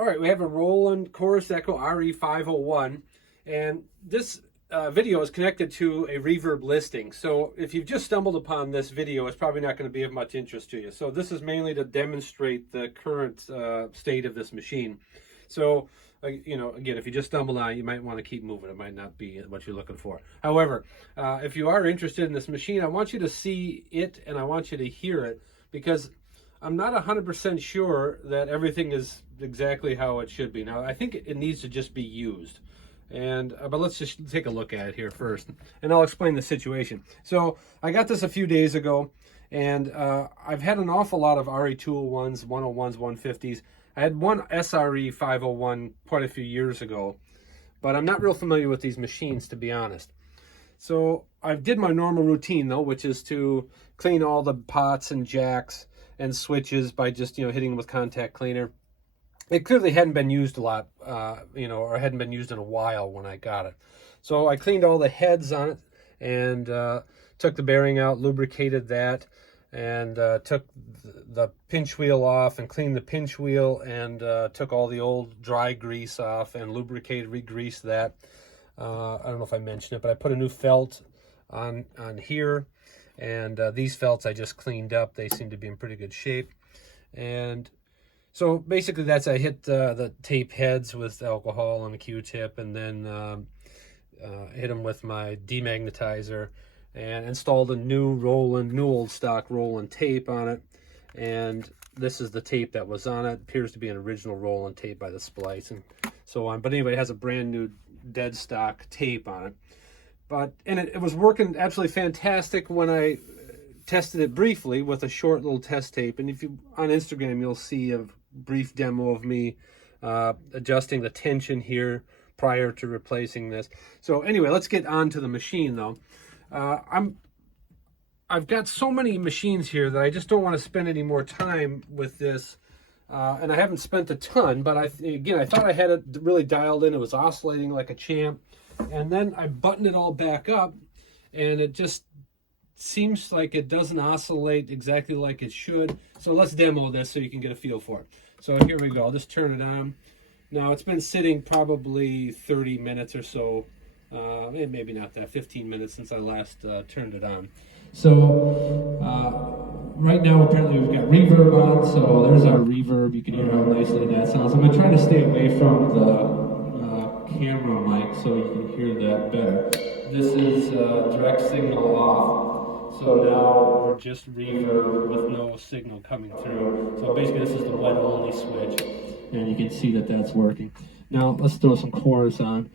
All right, we have a Roland Chorus Echo RE-501, and this video is connected to a Reverb listing. So if you've just stumbled upon this video, it's probably not going to be of much interest to you. So this is mainly to demonstrate the current state of this machine. So, you know, again, if you just stumbled on it, you might want to keep moving. It might not be what you're looking for. However, if you are interested in this machine, I want you to see it and I want you to hear it, because I'm not 100% sure that everything is exactly how it should be. Now, I think it needs to just be used. And but let's just take a look at it here first, and I'll explain the situation. So I got this a few days ago, and I've had an awful lot of RE-201s, 101s, 150s. I had one SRE 501 quite a few years ago, but I'm not real familiar with these machines, to be honest. So I did my normal routine, though, which is to clean all the pots and jacks and switches by just, you know, hitting them with contact cleaner. It clearly hadn't been used a lot, you know, or hadn't been used in a while when I got it. So I cleaned all the heads on it and took the bearing out, lubricated that, and took the pinch wheel off and cleaned the pinch wheel, and took all the old dry grease off and lubricated, re-greased that. I don't know if I mentioned it, but I put a new felt on here, and these felts I just cleaned up. They seem to be in pretty good shape. And so basically that's, I hit the tape heads with alcohol and a Q-tip, and then hit them with my demagnetizer, and installed a new old stock Roland tape on it. And this is the tape that was on it. Appears to be an original Roland tape by the splice and so on. But anyway, it has a brand new dead stock tape on it. And it was working absolutely fantastic when I tested it briefly with a short little test tape. And if you on Instagram, you'll see a brief demo of me adjusting the tension here prior to replacing this. So anyway, let's get on to the machine, though. I've got so many machines here that I just don't want to spend any more time with this. And I haven't spent a ton, but I thought I had it really dialed in. It was oscillating like a champ. And then I buttoned it all back up, and it just seems like it doesn't oscillate exactly like it should. So let's demo this so you can get a feel for it. So here we go. I'll just turn it on. Now, it's been sitting probably 30 minutes or so. Maybe not that, 15 minutes since I last turned it on. So right now, apparently we've got reverb on. So there's our reverb. You can hear how nicely that sounds. I'm going to try to stay away from the camera mic so you can hear that better. This is direct signal off. So now we're just reverb with no signal coming through. So basically this is the wet only switch. And you can see that that's working. Now let's throw some chorus on.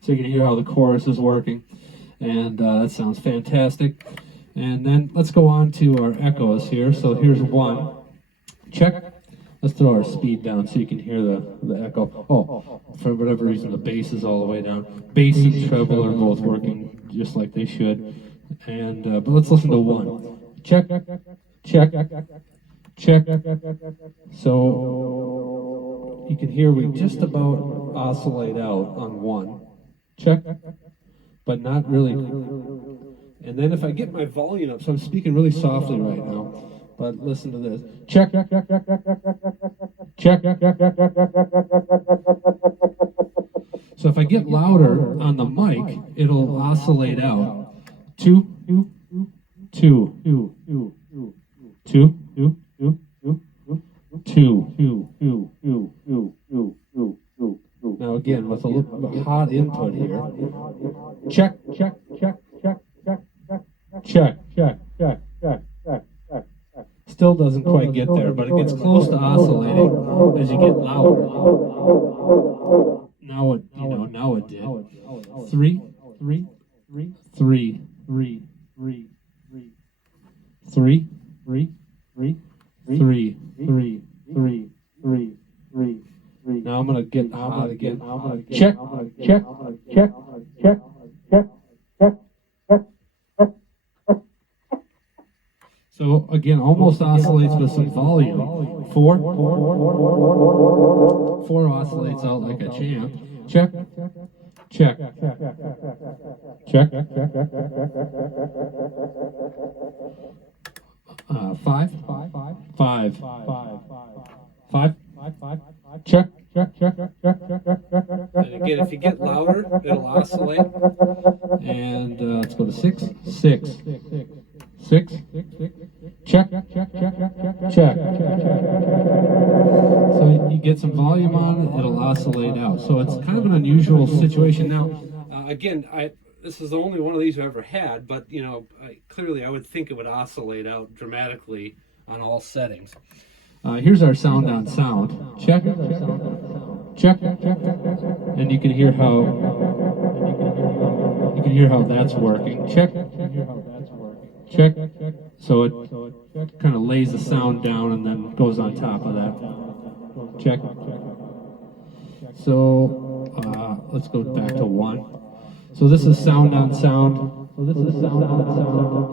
So you can hear how the chorus is working. And that sounds fantastic. And then let's go on to our echoes here. So here's one. Check. Let's throw our speed down so you can hear the echo. Oh, for whatever reason, the bass is all the way down. Bass and treble are both working just like they should. And but let's listen to one. Check. Check. Check. So you can hear we just about oscillate out on one. Check. But not really. And then if I get my volume up, so I'm speaking really softly right now, but listen to this. Check. Check. So if I get louder on the mic, it'll oscillate out. Two. Now again, with a little hot input here. Check. Still doesn't quite get there, but it gets close to oscillating as you get louder. Now it did. Three. Now I'm gonna get hot again. Check. So again, almost oscillates with some volume. Four oscillates out like a champ. Check. check, check, 5, 5, 5, check, And again, if you get louder, it'll oscillate. and let's go to 6, 6, 6, check, check. So you get some volume on it, it'll oscillate out. So it's kind of an unusual situation. Now, Again, this is the only one of these I've ever had, but you know, clearly I would think it would oscillate out dramatically on all settings. here's our sound on sound. Check, check, and you can hear how that's working. Check, check. So it kind of lays the sound down and then goes on top of that. Check. So let's go back to 1. So this is sound on sound.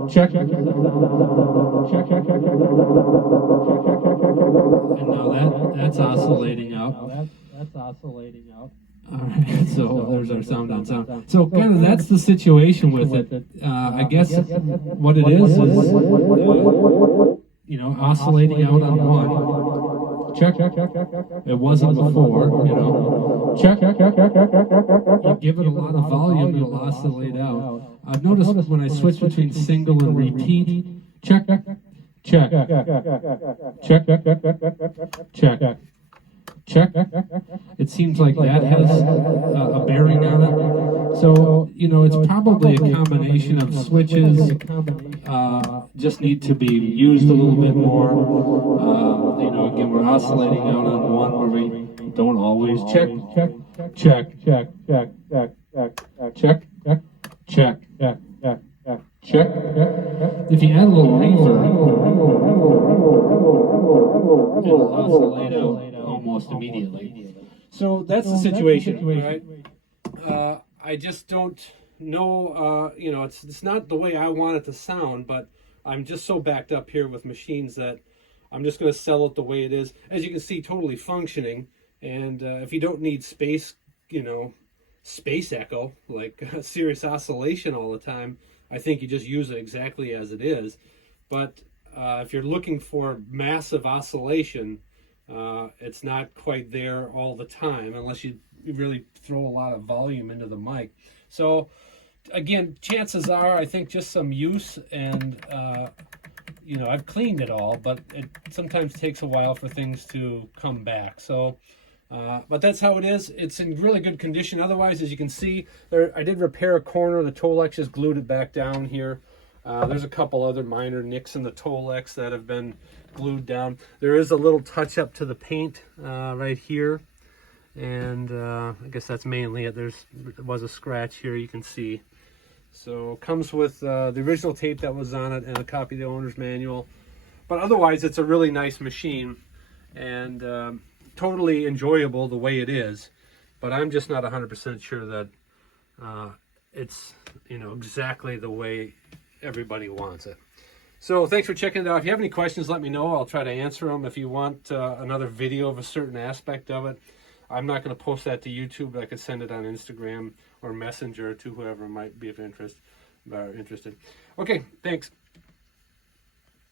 Check. And now that's oscillating out. All right, so there's our sound on sound. So kind of that's the situation with it. I guess what it is, you know, oscillating out on 1. Check. It wasn't before, you know. Check. You give it a lot of volume, it'll oscillate out. I've noticed when I switch between single and repeat, check. It seems like that has a bearing on it. So, you know, it's probably a combination of switches, just need to be used a little bit more. You know, again, we're oscillating out on 1 where we don't always check. If you add a little reverb, it'll oscillate out almost immediately. So that's the situation, right? I just don't know, you know, it's not the way I want it to sound, but I'm just so backed up here with machines that I'm just going to sell it the way it is. As you can see, totally functioning. And if you don't need space, you know, space echo, like serious oscillation all the time, I think you just use it exactly as it is. But if you're looking for massive oscillation, it's not quite there all the time unless you really throw a lot of volume into the mic. So again, chances are, I think just some use, and you know, I've cleaned it all, but it sometimes takes a while for things to come back. So but that's how it is. It's in really good condition. Otherwise, as you can see, I did repair a corner. The Tolex just glued it back down here. There's a couple other minor nicks in the Tolex that have been glued down. There is a little touch up to the paint right here. And I guess that's mainly it. There was a scratch here, you can see. So comes with the original tape that was on it and a copy of the owner's manual. But otherwise, it's a really nice machine and totally enjoyable the way it is. But I'm just not 100% sure that it's, you know, exactly the way everybody wants it. So thanks for checking it out. If you have any questions, let me know. I'll try to answer them. If you want another video of a certain aspect of it, I'm not going to post that to YouTube, but I could send it on Instagram or Messenger to whoever might be of interest or interested. Okay, thanks.